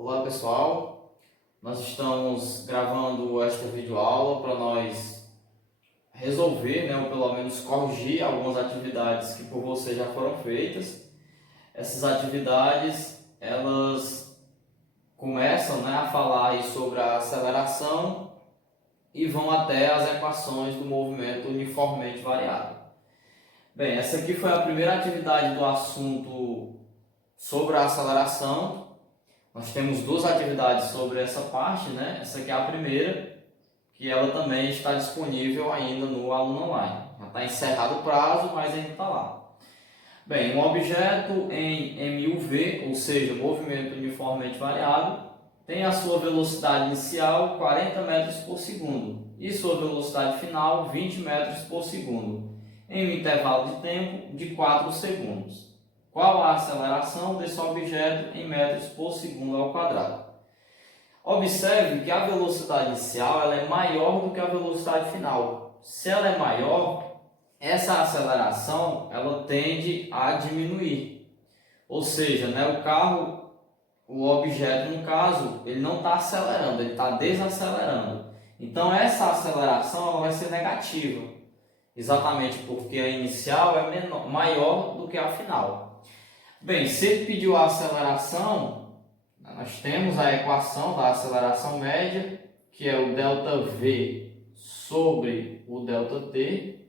Olá pessoal, nós estamos gravando esta videoaula para nós resolver, ou pelo menos corrigir algumas atividades que por você já foram feitas. Essas atividades, elas começam, a falar aí sobre a aceleração e vão até as equações do movimento uniformemente variável. Bem, essa aqui foi a primeira atividade do assunto sobre a aceleração. Nós temos duas atividades sobre essa parte, Essa aqui é a primeira, que ela também está disponível ainda no Aluno Online. Já está encerrado o prazo, mas ainda está lá. Bem, um objeto em MUV, ou seja, movimento uniformemente variável, tem a sua velocidade inicial 40 metros por segundo e sua velocidade final 20 metros por segundo, em um intervalo de tempo de 4 segundos. Qual a aceleração desse objeto em metros por segundo ao quadrado? Observe que a velocidade inicial ela é maior do que a velocidade final. Se ela é maior, essa aceleração ela tende a diminuir. Ou seja, o objeto no caso, ele não está acelerando, ele está desacelerando. Então essa aceleração ela vai ser negativa, exatamente porque a inicial é maior do que a final. Bem, se ele pediu a aceleração, nós temos a equação da aceleração média, que é o ΔV sobre o ΔT,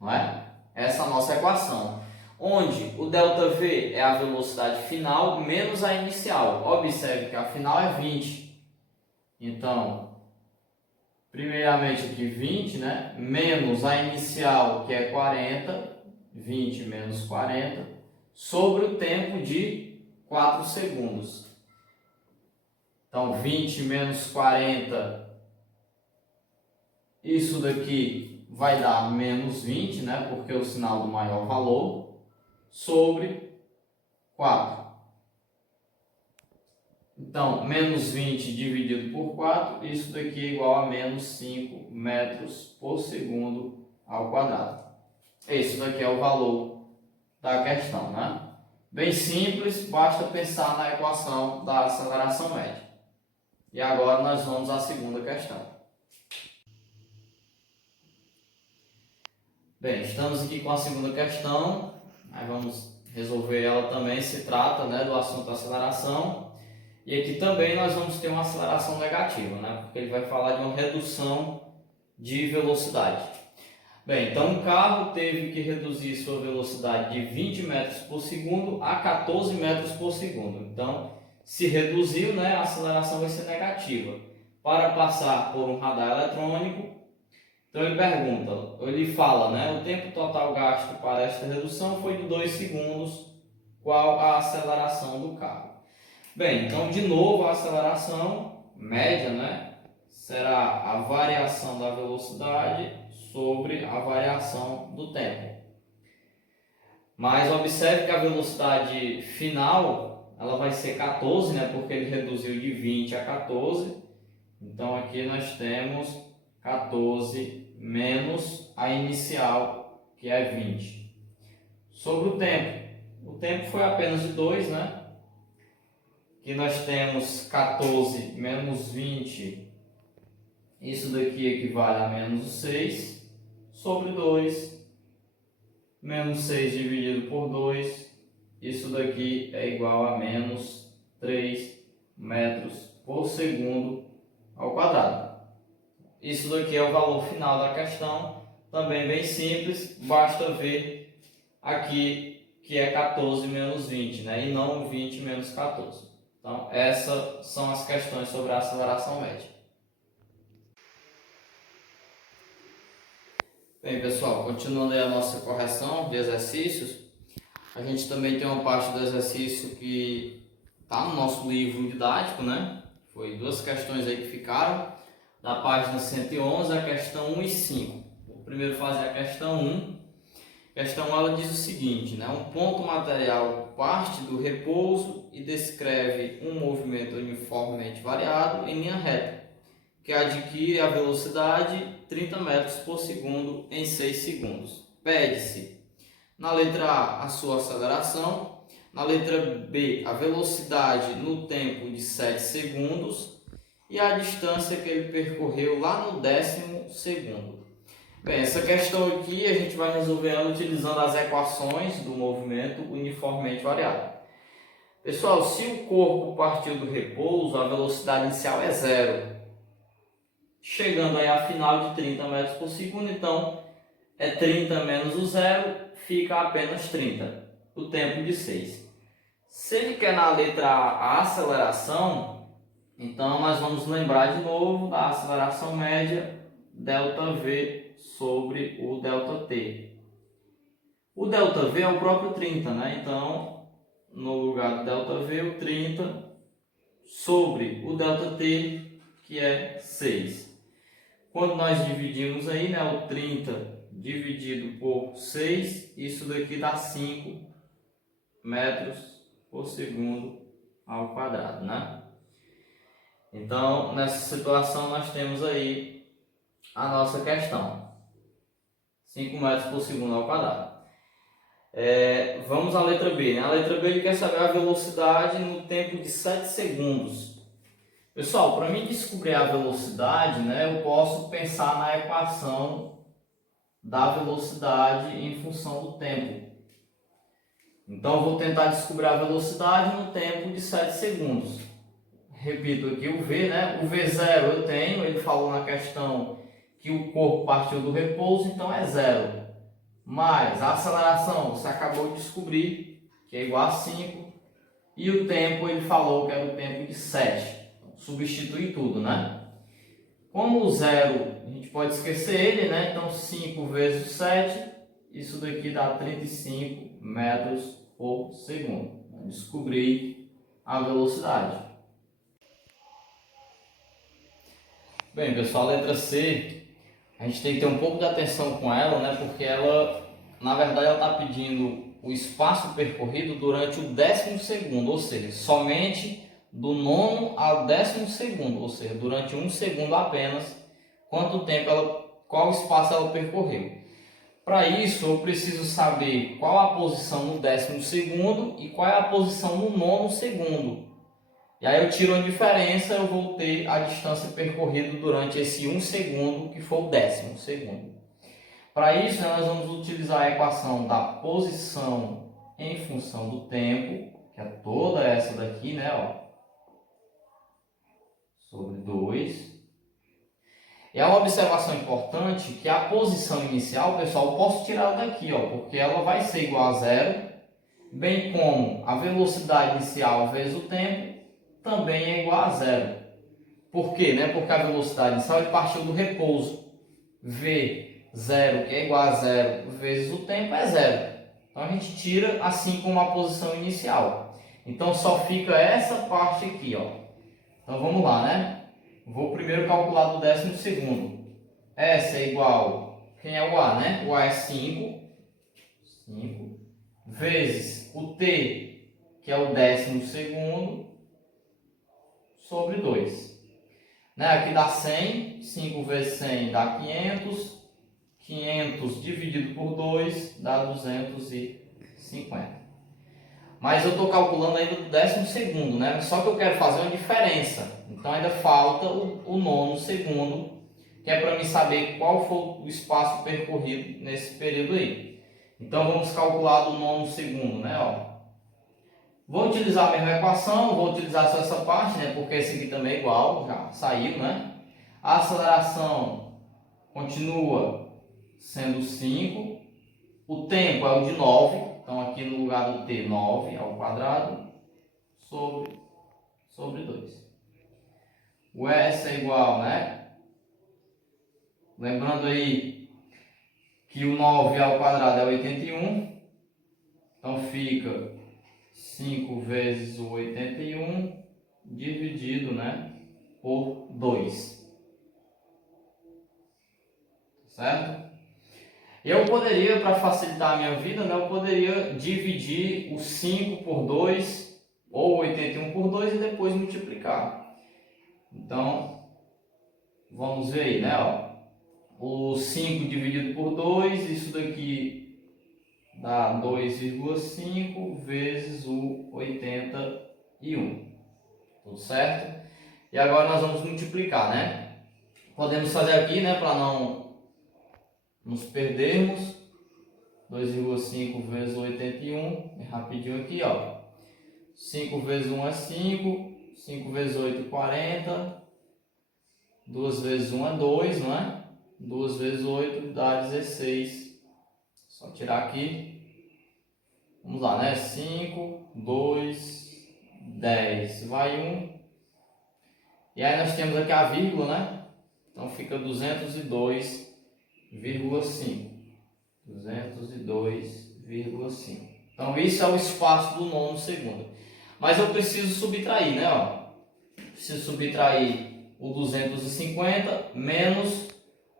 não é? Essa é a nossa equação, onde o ΔV é a velocidade final menos a inicial. Observe que a final é 20. Então, primeiramente aqui 20, menos a inicial, que é 40, 20 menos 40, sobre o tempo de 4 segundos. Então, 20 menos 40, isso daqui vai dar menos 20, porque é o sinal do maior valor, sobre 4. Então, menos 20 dividido por 4, isso daqui é igual a menos 5 metros por segundo ao quadrado. Esse daqui é o valor da questão, Bem simples, basta pensar na equação da aceleração média. E agora nós vamos à segunda questão. Bem, estamos aqui com a segunda questão, aí vamos resolver ela também, se trata do assunto aceleração. E aqui também nós vamos ter uma aceleração negativa, porque ele vai falar de uma redução de velocidade. Bem, então um carro teve que reduzir sua velocidade de 20 metros por segundo a 14 metros por segundo. Então, se reduziu, a aceleração vai ser negativa. Para passar por um radar eletrônico, então ele fala, o tempo total gasto para esta redução foi de 2 segundos, qual a aceleração do carro? Bem, então de novo a aceleração média, será a variação da velocidade sobre a variação do tempo. Mas observe que a velocidade final ela vai ser 14, porque ele reduziu de 20 a 14. Então aqui nós temos 14 menos a inicial, que é 20. Sobre o tempo foi apenas de 2, que nós temos 14 menos 20, isso daqui equivale a menos 6, sobre 2, menos 6 dividido por 2, isso daqui é igual a menos 3 metros por segundo ao quadrado. Isso daqui é o valor final da questão, também bem simples, basta ver aqui que é 14 menos 20, e não 20 menos 14. Então, essas são as questões sobre a aceleração média. Bem, pessoal, continuando aí a nossa correção de exercícios, a gente também tem uma parte do exercício que está no nosso livro didático, Foi duas questões aí que ficaram, da página 111, a questão 1 e 5. Vou primeiro fazer a questão 1. A questão 1 ela diz o seguinte, um ponto material parte do repouso e descreve um movimento uniformemente variado em linha reta, que adquire a velocidade 30 metros por segundo em 6 segundos. Pede-se, na letra A, a sua aceleração, Na letra B, a velocidade no tempo de 7 segundos e a distância que ele percorreu lá no 10º segundo. Bem, essa questão aqui a gente vai resolver ela utilizando as equações do movimento uniformemente variável. Pessoal, se o corpo partiu do repouso, a velocidade inicial é zero, chegando aí a final de 30 metros por segundo, então é 30 menos o zero, fica apenas 30, o tempo de 6. Se ele quer na letra A a aceleração, então nós vamos lembrar de novo da aceleração média, ΔV sobre o ΔT. O ΔV é o próprio 30, né? Então, no lugar do ΔV, o 30 sobre o ΔT, que é 6. Quando nós dividimos aí, né, o 30 dividido por 6, isso daqui dá 5 metros por segundo ao quadrado, né? Então, nessa situação, nós temos aí a nossa questão. 5 metros por segundo ao quadrado. Vamos à letra B, né? A letra B ele quer saber a velocidade no tempo de 7 segundos. Pessoal, para mim descobrir a velocidade, né, eu posso pensar na equação da velocidade em função do tempo. Então, eu vou tentar descobrir a velocidade no tempo de 7 segundos. Repito aqui o V, né? O V0 eu tenho, ele falou na questão que o corpo partiu do repouso, então é zero. Mais a aceleração, você acabou de descobrir, que é igual a 5. E o tempo, ele falou que era o tempo de 7. Substitui tudo, né? Como o zero, a gente pode esquecer ele, né? Então 5 vezes 7, isso daqui dá 35 metros por segundo. Descobri a velocidade. Bem, pessoal, a letra C, a gente tem que ter um pouco de atenção com ela, né? Porque ela, na verdade, ela está pedindo o espaço percorrido durante o 10º segundo, ou seja, somente do 9º ao 10º segundo, ou seja, durante 1 segundo apenas, quanto tempo qual espaço ela percorreu. Para isso, eu preciso saber qual a posição no 10º segundo e qual é a posição no 9º segundo. E aí eu tiro a diferença, eu vou ter a distância percorrida durante esse 1 segundo, que for o 10º segundo. Para isso, nós vamos utilizar a equação da posição em função do tempo, que é toda essa daqui, né, ó, sobre 2. E é uma observação importante que a posição inicial, pessoal, eu posso tirar ela daqui, ó, porque ela vai ser igual a zero, bem como a velocidade inicial vezes o tempo também é igual a zero. Por quê? Né? Porque a velocidade inicial ele partiu do repouso. V0, que é igual a zero, vezes o tempo é zero. Então a gente tira assim como a posição inicial. Então só fica essa parte aqui, ó. Então vamos lá, né? Vou primeiro calcular do 10º segundo. S é igual, quem é o A, né? O A é 5, vezes o T, que é o 10º segundo, sobre 2. Né? Aqui dá 100, 5 vezes 100 dá 500, 500 dividido por 2 dá 250. Mas eu estou calculando ainda do 10º segundo, né? Só que eu quero fazer uma diferença. Então ainda falta o 9º segundo, que é para mim saber qual foi o espaço percorrido nesse período aí. Então vamos calcular do 9º segundo, né? Ó. Vou utilizar a mesma equação, vou utilizar só essa parte, né? Porque esse aqui também é igual, já saiu, né? A aceleração continua sendo 5. O tempo é o de 9. Então, aqui no lugar do t, 9 ao quadrado sobre 2. O S é igual, né? Lembrando aí que o 9 ao quadrado é 81. Então, fica 5 vezes o 81 dividido, né, por 2. Certo? Eu poderia, para facilitar a minha vida, né, eu poderia dividir o 5 por 2 ou 81 por 2 e depois multiplicar. Então, vamos ver aí, né? Ó. O 5 dividido por 2, isso daqui dá 2,5 vezes o 81. Tudo certo? E agora nós vamos multiplicar, né? Podemos fazer aqui, né, para não nos perdermos. 2,5 vezes 81, é rapidinho aqui, ó. 5 vezes 1 é 5, 5 vezes 8 é 40, 2 vezes 1 é 2, não é? 2 vezes 8 dá 16. Só tirar aqui. Vamos lá, né? 5, 2, 10, vai 1. E aí nós temos aqui a vírgula, né? Então fica 202,5. 202,5. Então isso é o espaço do nono segundo. Mas eu preciso subtrair, né? Ó. Preciso subtrair o 250 menos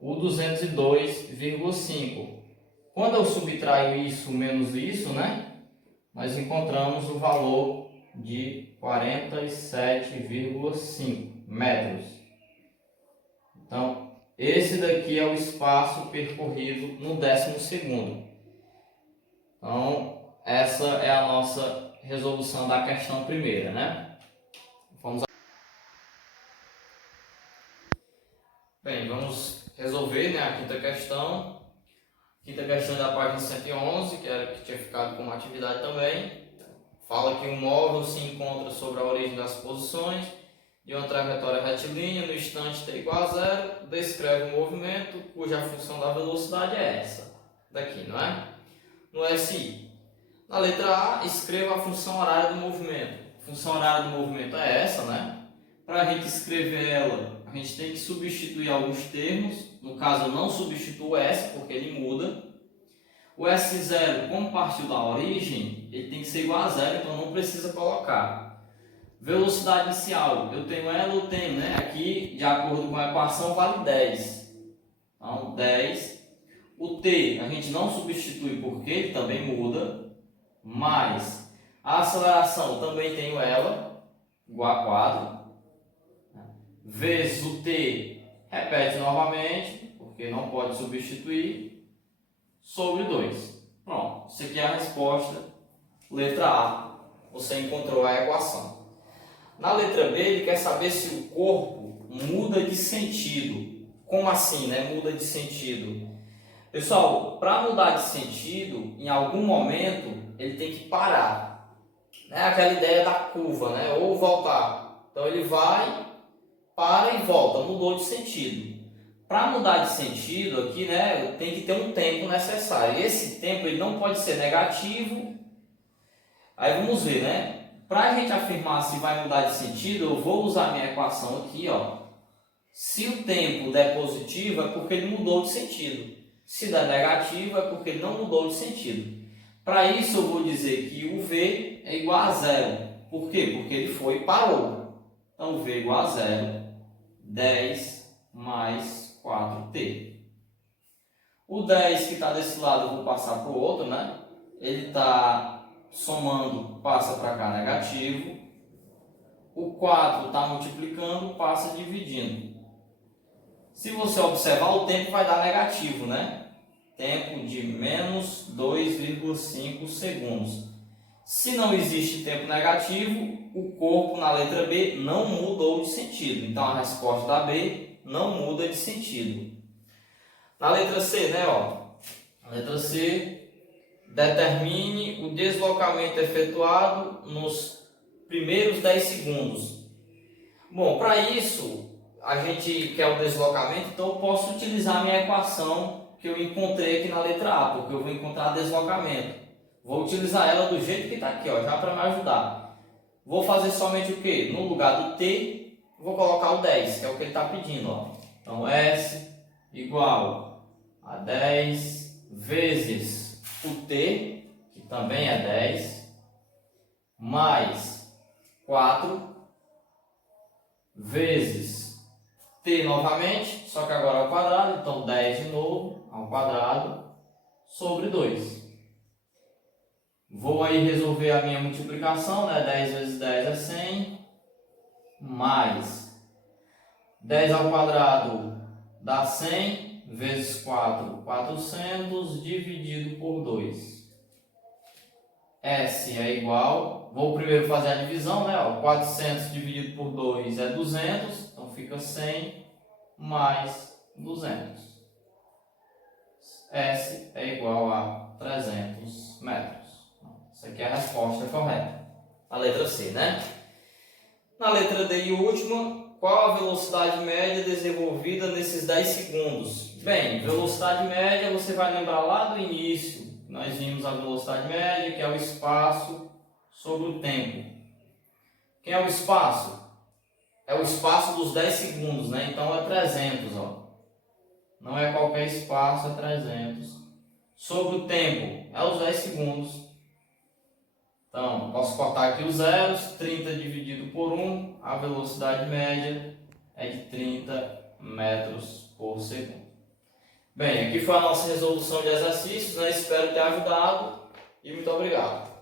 o 202,5. Quando eu subtraio isso menos isso, né? Nós encontramos o valor de 47,5 metros. Então, esse daqui é o espaço percorrido no 12º. Então, essa é a nossa resolução da questão primeira, né? Bem, vamos resolver, né, a quinta questão. Quinta questão é da página 111, que era que tinha ficado como atividade também. Fala que um móvel se encontra sobre a origem das posições de uma trajetória retilínea no instante t igual a 0, descreve o movimento cuja função da velocidade é essa daqui, não é? No SI. Na letra A, escreva a função horária do movimento. A função horária do movimento é essa, né? Para a gente escrever ela, a gente tem que substituir alguns termos. No caso, eu não substituo o S, porque ele muda. O S0, como partiu da origem, ele tem que ser igual a 0, então não precisa colocar. Velocidade inicial, eu tenho ela, eu tenho, né? Aqui, de acordo com a equação, vale 10. Então, 10. O T, a gente não substitui porque ele também muda. Mais a aceleração, também tenho ela, igual a 4. Vezes o T, repete novamente, porque não pode substituir, sobre 2. Pronto, isso aqui é a resposta, letra A. Você encontrou a equação. Na letra B, ele quer saber se o corpo muda de sentido. Como assim, né? Muda de sentido. Pessoal, para mudar de sentido, em algum momento, ele tem que parar. É aquela ideia da curva, né? Ou voltar. Então, ele vai, para e volta. Mudou de sentido. Para mudar de sentido aqui, né? Tem que ter um tempo necessário. E esse tempo ele não pode ser negativo. Aí vamos ver, né? Para a gente afirmar se vai mudar de sentido, eu vou usar minha equação aqui, ó. Se o tempo der positivo, é porque ele mudou de sentido. Se der negativo, é porque ele não mudou de sentido. Para isso, eu vou dizer que o V é igual a 0. Por quê? Porque ele foi e parou. Então, V é igual a 0. 10 mais 4t. O 10 que está desse lado, eu vou passar para o outro, né? Ele está somando, passa para cá negativo. O 4 está multiplicando, passa dividindo. Se você observar, o tempo vai dar negativo, né? Tempo de menos 2,5 segundos. Se não existe tempo negativo, o corpo na letra B não mudou de sentido. Então, a resposta da B não muda de sentido. Na letra C, né? Ó, a letra C... Determine o deslocamento efetuado nos primeiros 10 segundos. Bom, para isso, a gente quer o deslocamento, então eu posso utilizar a minha equação que eu encontrei aqui na letra A, porque eu vou encontrar deslocamento. Vou utilizar ela do jeito que está aqui, ó, já para me ajudar. Vou fazer somente o quê? No lugar do T, vou colocar o 10, que é o que ele está pedindo. Ó. Então, S igual a 10 vezes o T, que também é 10, mais 4, vezes T novamente, só que agora ao quadrado, então 10 de novo, ao quadrado, sobre 2. Vou aí resolver a minha multiplicação, né? 10 vezes 10 é 100, mais 10 ao quadrado dá 100, vezes 4, 400, dividido por 2. S é igual, vou primeiro fazer a divisão, né? Ó, 400 dividido por 2 é 200, então fica 100 mais 200. S é igual a 300 metros. Essa aqui é a resposta correta. A letra C, né? Na letra D e última, qual a velocidade média desenvolvida nesses 10 segundos? Bem, velocidade média você vai lembrar lá do início. Nós vimos a velocidade média, que é o espaço sobre o tempo. Quem é o espaço? É o espaço dos 10 segundos, né? Então é 300, ó. Não é qualquer espaço, é 300. Sobre o tempo, é os 10 segundos. Então, posso cortar aqui os zeros, 30 dividido por 1, a velocidade média é de 30 metros por segundo. Bem, aqui foi a nossa resolução de exercícios, né? Espero ter ajudado e muito obrigado.